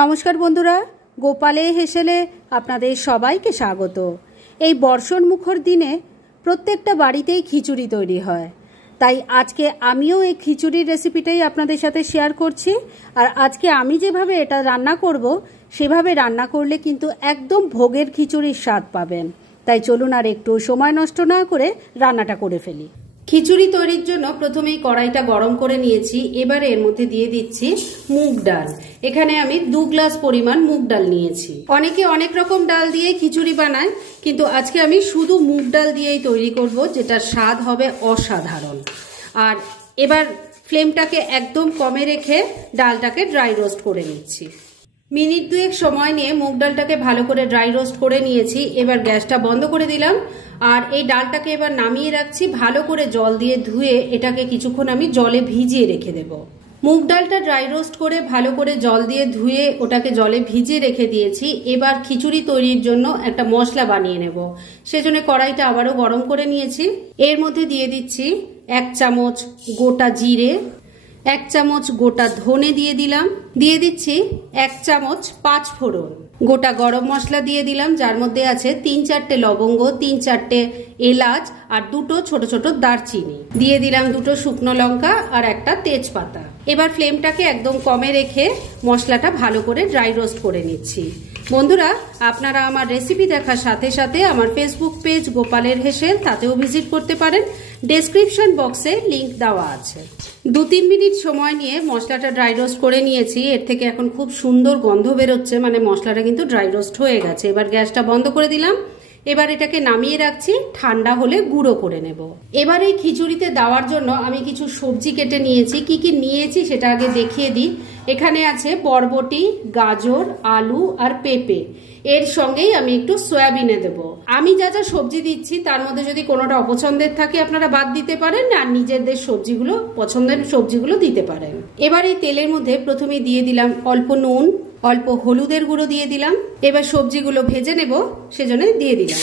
নমস্কার বন্ধুরা, গোপালে হেসেলে আপনাদের সবাইকে স্বাগত। এই বর্ষণ মুখর দিনে প্রত্যেকটা বাড়িতেই খিচুড়ি তৈরি হয়, তাই আজকে আমিও এই খিচুড়ির রেসিপিটাই আপনাদের সাথে শেয়ার করছি। আর আজকে আমি যেভাবে এটা রান্না করব সেভাবে রান্না করলে কিন্তু একদম ভোগের খিচুড়ির স্বাদ পাবেন। তাই চলুন আর একটু সময় নষ্ট না করে রান্নাটা করে ফেলি। খিচুড়ি তৈরির জন্য প্রথমেই কড়াইটা গরম করে নিয়েছি। এবারে এর মধ্যে দিয়ে দিচ্ছি মুগ ডাল। এখানে আমি 2 গ্লাস পরিমাণ মুগ ডাল নিয়েছি। অনেকে অনেক রকম ডাল দিয়ে খিচুড়ি বানায়, কিন্তু আজকে আমি শুধু মুগ ডাল দিয়েই তৈরি করব, যেটার স্বাদ হবে অসাধারণ। আর এবার ফ্লেমটাকে একদম কমে রেখে ডালটাকে ড্রাই রোস্ট করে নিচ্ছি। মিনিট 2 সময় নিয়ে মুগ ডালটাকে ভালো করে ড্রাই রোস্ট করে নিয়েছি। এবার গ্যাসটা বন্ধ করে দিলাম আর এই ডালটাকে এবার নামিয়ে রাখছি। ভালো করে জল দিয়ে ধুয়ে এটাকে কিছুক্ষণ আমি জলে ভিজিয়ে রেখে দেব। মুগ ডালটা ড্রাই রোস্ট করে ভালো করে জল দিয়ে ধুয়ে ওটাকে জলে ভিজিয়ে রেখে দিয়েছি। এবার খিচুড়ি তৈরির জন্য একটা মশলা বানিয়ে নেব। সেজন্য কড়াইটা আবারও গরম করে নিয়েছি। এর মধ্যে দিয়ে দিচ্ছি 1 চামচ গোটা জিরে, 1 চামচ গোটা ধনে দিয়ে দিলাম, দিয়ে দিচ্ছি 1 চামচ 5 ফোড়ন, গোটা গরম মশলা দিয়ে দিলাম, যার মধ্যে আছে 3-4টে লবঙ্গ, 3-4টে এলাচ আর 2টো ছোট ছোট দারচিনি, দিয়ে দিলাম 2টো শুকনো লঙ্কা আর একটা তেজপাতা। এবার ফ্লেমটাকে একদম কমে রেখে মশলাটা ভালো করে ড্রাই রোস্ট করে নিচ্ছি। বন্ধুরা, আপনারা আমার রেসিপি দেখার সাথে সাথে আমার ফেসবুক পেজ গোপালের হেসেল, তাতেও ভিজিট করতে পারেন। ডেসক্রিপশন বক্সে লিংক দেওয়া আছে। 2-3 মিনিট সময় নিয়ে মশলাটা ড্রাই রোস্ট করে নিয়েছি। এর থেকে এখন খুব সুন্দর গন্ধ বেরোচ্ছে, মানে মশলাটা কিন্তু ড্রাই রোস্ট হয়ে গেছে। এবার গ্যাসটা বন্ধ করে দিলাম। এবার এটাকে নামিয়ে রাখছি, ঠান্ডা হলে গুঁড়ো করে নেব। এবার এই খিচুড়িতে দেওয়ার জন্য আমি কিছু সবজি কেটে নিয়েছি। কি কি নিয়েছি সেটা আগে দেখিয়ে দিই। এখানে আছে বরবটি, গাজর, আলু আর পেঁপে। এর সঙ্গেই আমি একটু সয়াবিনে দেব। আমি যা যা সবজি দিচ্ছি তার মধ্যে যদি কোনোটা অপছন্দের থাকে আপনারা বাদ দিতে পারেন, আর নিজেদের সবজিগুলো, পছন্দের সবজিগুলো দিতে পারেন। এবার এই তেলের মধ্যে প্রথমে দিয়ে দিলাম অল্প নুন, অল্প হলুদের গুঁড়ো দিয়ে দিলাম। এবার সবজিগুলো ভেজে নেব, সেজন্য দিয়ে দিলাম।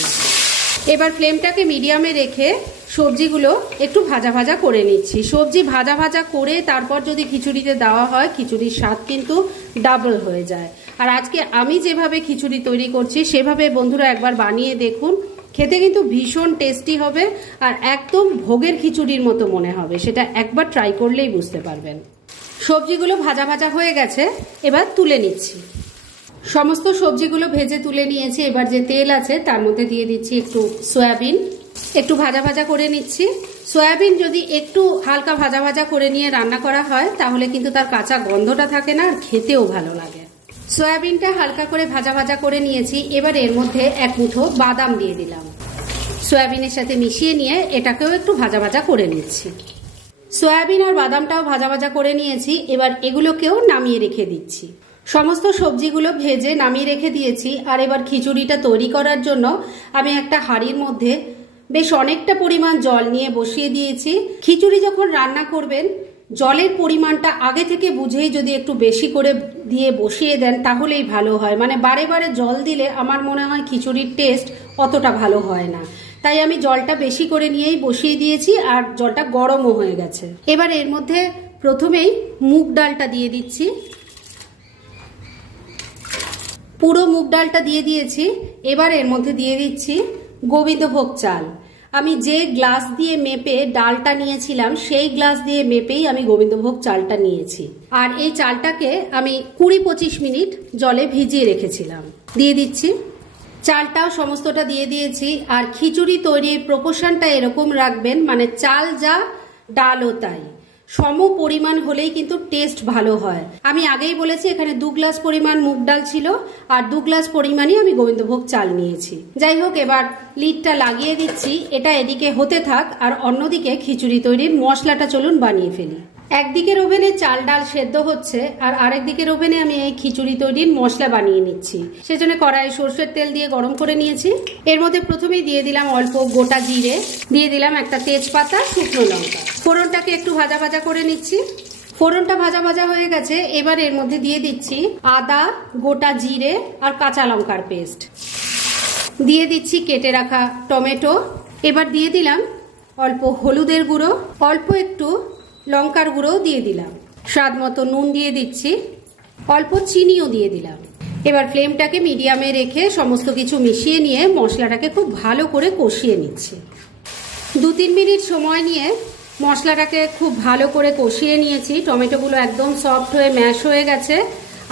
এবার ফ্লেমটাকে মিডিয়ামে রেখে সবজিগুলো একটু ভাজা ভাজা করে নিচ্ছি। সবজি ভাজা ভাজা করে তারপর যদি খিচুড়িতে দেওয়া হয়, খিচুড়ির স্বাদ কিন্তু ডাবল হয়ে যায়। আর আজকে আমি যেভাবে খিচুড়ি তৈরি করছি সেভাবে বন্ধুরা একবার বানিয়ে দেখুন, খেতে কিন্তু ভীষণ টেস্টি হবে আর একদম ভোগের খিচুড়ির মতো মনে হবে। সেটা একবার ট্রাই করলেই বুঝতে পারবেন। সবজিগুলো ভাজা ভাজা হয়ে গেছে, এবার তুলে নিচ্ছি। সমস্ত সবজিগুলো ভেজে তুলে নিয়েছি। এবার যে তেল আছে তার মধ্যে দিয়ে দিচ্ছি একটু সয়াবিন, একটু ভাজা ভাজা করে নিচ্ছি। সয়াবিন যদি একটু হালকা ভাজা ভাজা করে নিয়ে রান্না করা হয় তাহলে কিন্তু তার কাঁচা গন্ধটা থাকে না আর খেতেও ভালো লাগে। সয়াবিনটা হালকা করে ভাজা ভাজা করে নিয়েছি। এবার এর মধ্যে 1 মুঠো বাদাম দিয়ে দিলাম। সয়াবিনের সাথে মিশিয়ে নিয়ে এটাকেও একটু ভাজা ভাজা করে নিচ্ছি। সয়াবিন আর বাদামটাও ভাজা ভাজা করে নিয়েছি। এবার এগুলোকেও নামিয়ে রেখে দিচ্ছি। সমস্ত সবজিগুলো ভেজে নামিয়ে রেখে দিয়েছি। আর এবার খিচুড়িটা তৈরি করার জন্য আমি একটা হাঁড়ির মধ্যে বেশ অনেকটা পরিমাণ জল নিয়ে বসিয়ে দিয়েছি। খিচুড়ি যখন রান্না করবেন জলের পরিমাণটা আগে থেকে বুঝেই যদি একটু বেশি করে দিয়ে বসিয়ে দেন তাহলেই ভালো হয়। মানে বারে বারে জল দিলে আমার মনে হয় খিচুড়ির টেস্ট অতটা ভালো হয় না। তাই আমি জলটা বেশি করে নিয়েই বসিয়ে দিয়েছি আর জলটা গরমও হয়ে গেছে। এবার এর মধ্যে প্রথমেই মুগ ডালটা দিয়ে দিচ্ছি। পুরো মুগ ডালটা দিয়ে দিয়েছি। এবার এর মধ্যে দিয়ে দিচ্ছি গোবিন্দভোগ চাল। আমি যে গ্লাস দিয়ে মেপে ডালটা নিয়েছিলাম সেই গ্লাস দিয়ে মেপেই আমি গোবিন্দভোগ চালটা নিয়েছি। আর এই চালটাকে আমি 20-25 মিনিট জলে ভিজিয়ে রেখেছিলাম। দিয়ে দিচ্ছি। চালটাও সমস্তটা দিয়ে দিয়েছি। আর খিচুড়ি তৈরির প্রপোর্শনটা এরকম রাখবেন, মানে চাল যা ডালও তাই, সম পরিমাণ হলেই কিন্তু টেস্ট ভালো হয়। আমি আগেই বলেছি এখানে 2 গ্লাস পরিমাণ মুগ ডাল ছিল আর 2 গ্লাস পরিমাণই আমি গোবিন্দভোগ চাল নিয়েছি। যাই হোক, এবার লিডটা লাগিয়ে দিচ্ছি। এটা এদিকে হতে থাক আর অন্যদিকে খিচুড়ি তৈরির মশলাটা চলুন বানিয়ে ফেলি। একদিকের ওভেনে চাল ডাল সেদ্ধ হচ্ছে আর আরেক দিকের ওভেনে আমি এই খিচুড়ি তৈরির মশলা বানিয়ে নিচ্ছি। সেজন্য কড়াই সরষের তেল দিয়ে গরম করে নিয়েছি। এর মধ্যে প্রথমেই দিয়ে দিলাম অল্প গোটা জিরে, দিয়ে দিলাম একটা তেজপাতা, শুকনো লঙ্কা। ফোড়নটাকে একটু ভাজা ভাজা করে নিচ্ছি। ফোড়নটা ভাজা ভাজা হয়ে গেছে। এবার এর মধ্যে দিয়ে দিচ্ছি আদা, গোটা জিরে আর কাঁচা লঙ্কার পেস্ট, দিয়ে দিচ্ছি কেটে রাখা টমেটো। এবার দিয়ে দিলাম অল্প হলুদের গুঁড়ো, অল্প একটু লঙ্কার গুঁড়ো দিয়ে দিলাম, স্বাদ মতো নুন দিয়ে দিচ্ছি। অল্প চিনিও দিয়ে দিলাম। এবার ফ্লেমটাকে মিডিয়ামে রেখে সমস্ত কিছু মিশিয়ে নিয়ে মশলাটাকে খুব ভালো করে কষিয়ে নিচ্ছি। 2-3 মিনিট সময় নিয়ে মশলাটাকে খুব ভালো করে কষিয়ে নিয়েছি। টমেটোগুলো একদম সফট হয়ে ম্যাশ হয়ে গেছে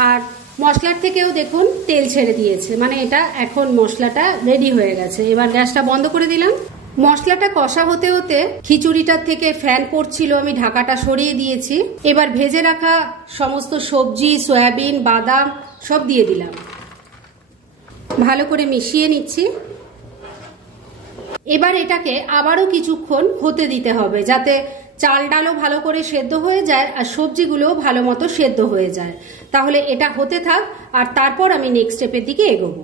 আর মশলার থেকেও দেখুন তেল ছেড়ে দিয়েছে, মানে এটা এখন মশলাটা রেডি হয়ে গেছে। এবার গ্যাসটা বন্ধ করে দিলাম। মশলাটা কষা হতে হতে খিচুড়িটার থেকে ফ্যান পড়ছিল, আমি ঢাকাটা সরিয়ে দিয়েছি। এবার ভেজে রাখা সমস্ত সবজি, সয়াবিন, বাদাম সব দিয়ে দিলাম, ভালো করে মিশিয়ে নিচ্ছি। এবার এটাকে আবারও কিছুক্ষণ হতে দিতে হবে, যাতে চাল ডালও ভালো করে সেদ্ধ হয়ে যায় আর সবজিগুলোও ভালো মতো সেদ্ধ হয়ে যায়। তাহলে এটা হতে থাক আর তারপর আমি নেক্সট স্টেপের দিকে এগোবো।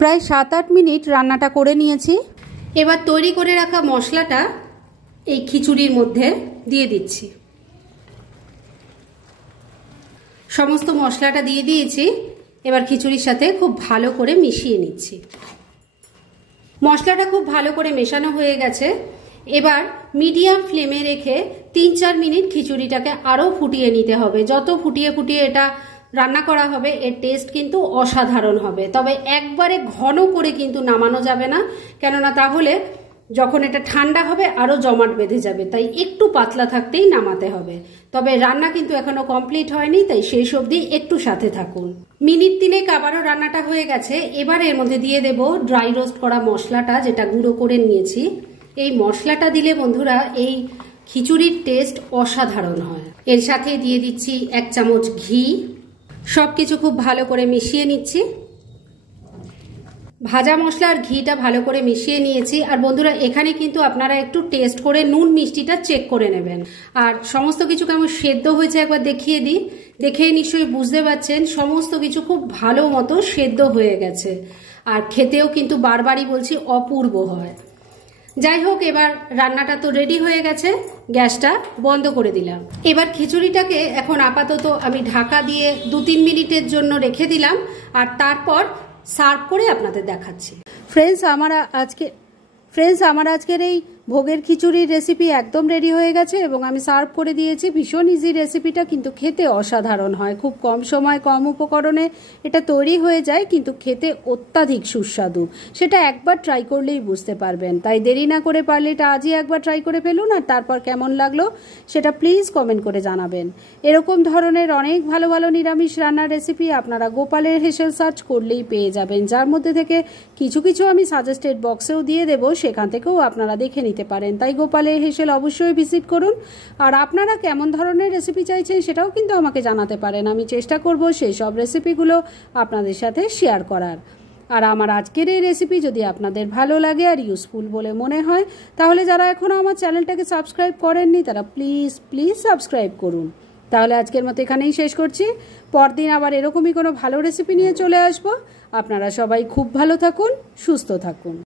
প্রায় 7-8 মিনিট রান্নাটা করে নিয়েছি। এবার তৈরি করে রাখা মশলাটা এই খিচুড়ির মধ্যে দিয়ে দিচ্ছি। সমস্ত মশলাটা দিয়ে দিয়েছি। এবার খিচুড়ির সাথে খুব ভালো করে মিশিয়ে নিচ্ছি। মশলাটা খুব ভালো করে মেশানো হয়ে গেছে। এবার মিডিয়াম ফ্লেমে রেখে 3-4 মিনিট খিচুড়িটাকে আরও ফুটিয়ে নিতে হবে। যত ফুটিয়ে ফুটিয়ে এটা রান্না করা হবে এর টেস্ট কিন্তু অসাধারণ হবে। তবে একবারে ঘন করে কিন্তু নামানো যাবে না, কেননা তাহলে যখন এটা ঠান্ডা হবে আরও জমাট বেঁধে যাবে, তাই একটু পাতলা থাকতেই নামাতে হবে। তবে রান্না কিন্তু এখনো কমপ্লিট হয়নি, তাই সেই অবধি একটু সাথে থাকুন। মিনিট 3 আবারও রান্নাটা হয়ে গেছে। এবার এর মধ্যে দিয়ে দেব ড্রাই রোস্ট করা মশলাটা, যেটা গুঁড়ো করে নিয়েছি। এই মশলাটা দিলে বন্ধুরা এই খিচুড়ির টেস্ট অসাধারণ হয়। এর সাথে দিয়ে দিচ্ছি 1 চামচ ঘি। সবকিছু খুব ভালো করে মিশিয়ে নিচ্ছি। ভাজা মশলা আর ঘিটা ভালো করে মিশিয়ে নিয়েছি। আর বন্ধুরা এখানে কিন্তু আপনারা একটু টেস্ট করে নুন মিষ্টিটা চেক করে নেবেন। আর সমস্ত কিছু কেমন সেদ্ধ হয়েছে একবার দেখিয়ে দিই। দেখেই নিশ্চয়ই বুঝতে পারছেন সমস্ত কিছু খুব ভালো মতো সেদ্ধ হয়ে গেছে আর খেতেও কিন্তু বারবারই বলছি অপূর্ব হয়। যাই হোক, এবার রান্নাটা তো রেডি হয়ে গেছে, গ্যাসটা বন্ধ করে দিলাম। এবার খিচুড়িটাকে এখন আপাতত আমি ঢাকা দিয়ে 2-3 মিনিটের জন্য রেখে দিলাম আর তারপর সার্ভ করে আপনাদের দেখাচ্ছি। ফ্রেন্ডস আমার আজকের এই ভোগের খিচুড়ির রেসিপি একদম রেডি হয়ে গেছে এবং আমি সার্ভ করে দিয়েছি। ভীষণ ইজি রেসিপিটা, কিন্তু খেতে অসাধারণ হয়। খুব কম সময় কম উপকরণে এটা তৈরি হয়ে যায়, কিন্তু খেতে অত্যাধিক সুস্বাদু। সেটা একবার ট্রাই করলেই বুঝতে পারবেন। তাই দেরি না করে পারলে এটা আজই একবার ট্রাই করে ফেলুন আর তারপর কেমন লাগলো সেটা প্লিজ কমেন্ট করে জানাবেন। এরকম ধরনের অনেক ভালো ভালো নিরামিষ রান্নার রেসিপি আপনারা গোপালের হেসেল সার্চ করলেই পেয়ে যাবেন, যার মধ্যে থেকে কিছু কিছু আমি সাজেস্টেড বক্সেও দিয়ে দেবো, সেখান থেকেও আপনারা দেখে নিতে পারেন। তাই গোপালের হেসেল অবশ্যই ভিজিট করুন। আর আপনারা কেমন ধরনের রেসিপি চাইছেন সেটাও কিন্তু আমাকে জানাতে পারেন। আমি চেষ্টা করব সেই সব রেসিপিগুলো আপনাদের সাথে শেয়ার করার। আর আমার আজকের এই রেসিপি যদি আপনাদের ভালো লাগে আর ইউজফুল বলে মনে হয়, তাহলে যারা এখনও আমার চ্যানেলটাকে সাবস্ক্রাইব করেননি তারা প্লিজ সাবস্ক্রাইব করুন। তাহলে আজকের মতো এখানেই শেষ করছি। পরদিন আবার এরকমই কোনো ভালো রেসিপি নিয়ে চলে আসবো। আপনারা সবাই খুব ভালো থাকুন, সুস্থ থাকুন।